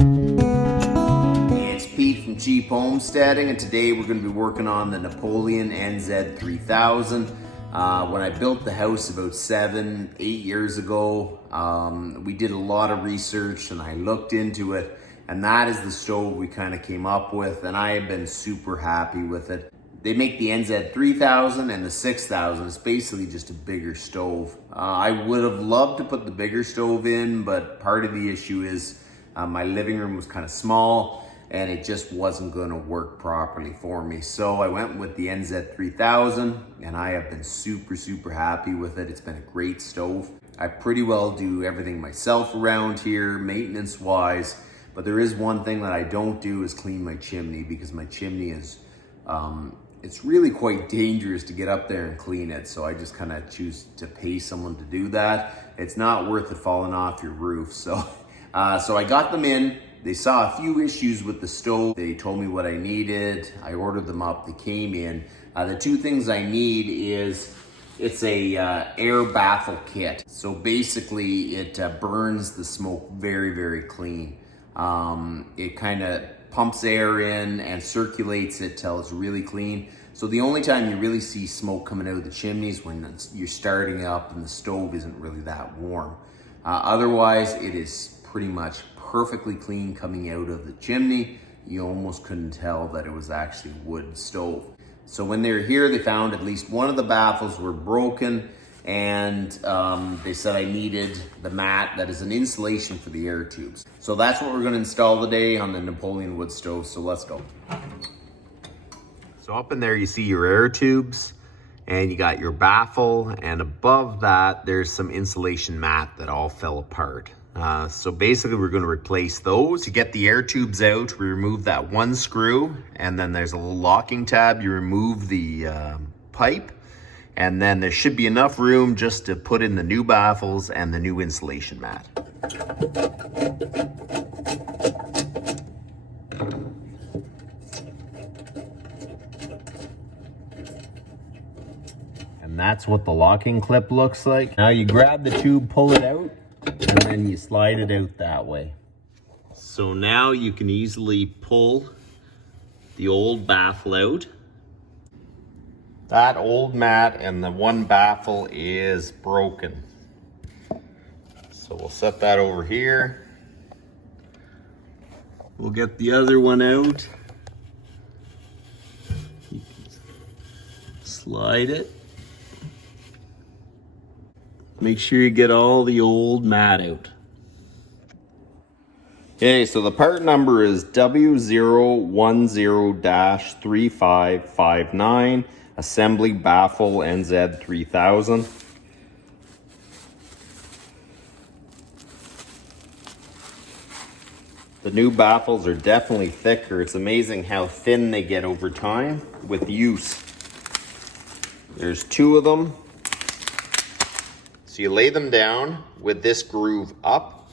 It's Pete from Cheap Homesteading, and today we're going to be working on the Napoleon NZ3000. When I built the house about 7-8 years ago, we did a lot of research and I looked into it, and that is the stove we kind of came up with, and I have been super happy with it. They make the NZ3000 and the 6000. It's basically just a bigger stove. I would have loved to put the bigger stove in, but part of the issue is my living room was kind of small and it just wasn't going to work properly for me. So I went with the NZ3000 and I have been super happy with it. It's been a great stove. I pretty well do everything myself around here, maintenance wise, but there is one thing that I don't do is clean my chimney, because my chimney is, it's really quite dangerous to get up there and clean it. So I just kind of choose to pay someone to do that. It's not worth it falling off your roof. So I got them in. They saw a few issues with the stove. They told me what I needed. I ordered them up. They came in. The two things I need is, it's a air baffle kit. So basically it burns the smoke very clean. It kind of pumps air in and circulates it till it's really clean. So the only time you really see smoke coming out of the chimneys when you're starting up and the stove isn't really that warm. Otherwise, it is pretty much perfectly clean coming out of the chimney. You almost couldn't tell that it was actually a wood stove. So when they were here, they found at least one of the baffles were broken, and they said I needed the mat that is an insulation for the air tubes. So that's what we're going to install today on the Napoleon wood stove. So let's go. So up in there you see your air tubes and you got your baffle, and above that there's some insulation mat that all fell apart. So basically we're going to replace those. To get the air tubes out, we remove that one screw, and then there's a little locking tab. You remove the pipe, and then there should be enough room just to put in the new baffles and the new insulation mat. And that's what the locking clip looks like. Now you grab the tube, pull it out, and then you slide it out that way. So now you can easily pull the old baffle out. That old mat and the one baffle is broken. So we'll set that over here. We'll get the other one out. You can slide it. Make sure you get all the old mat out. Okay, so the part number is W010-3559, Assembly Baffle NZ3000. The new baffles are definitely thicker. It's amazing how thin they get over time with use. There's two of them. So you lay them down with this groove up.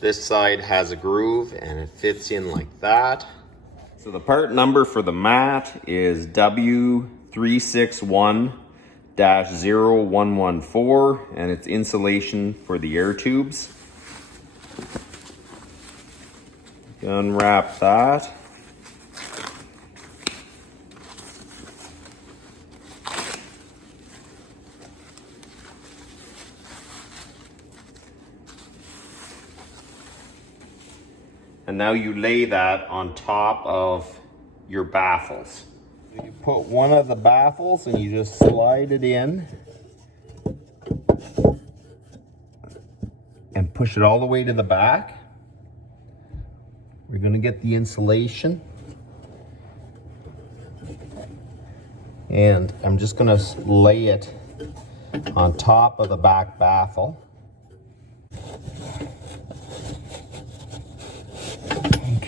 This side has a groove and it fits in like that. So the part number for the mat is W361-0114, and it's insulation for the air tubes. Unwrap that. And now you lay that on top of your baffles. You put one of the baffles and you just slide it in and push it all the way to the back. We're going to get the insulation. And I'm just going to lay it on top of the back baffle.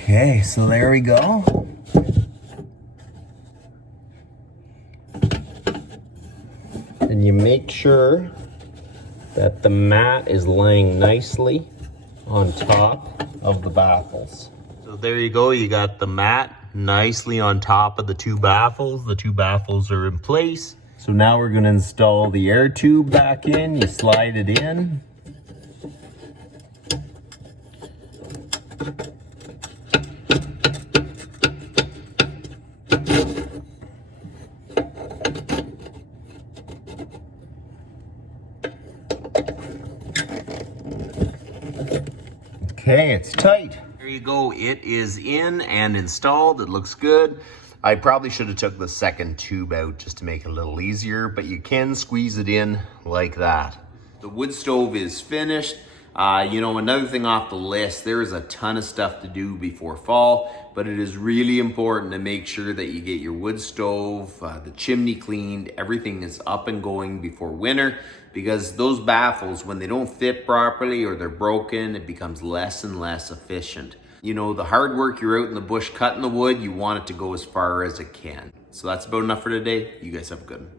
Okay, so there we go. And you make sure that the mat is laying nicely on top of the baffles. So there you go, you got the mat nicely on top of the two baffles. The two baffles are in place. So now we're going to install the air tube back in. You slide it in. Okay, it's tight. There you go, it is in and installed. It looks good. I probably should have took the second tube out just to make it a little easier, but you can squeeze it in like that. The wood stove is finished. You know, another thing off the list, there is a ton of stuff to do before fall, but it is really important to make sure that you get your wood stove, the chimney cleaned, everything is up and going before winter, because those baffles, when they don't fit properly or they're broken, it becomes less and less efficient. You know, the hard work, you're out in the bush cutting the wood, you want it to go as far as it can. So that's about enough for today. You guys have a good one.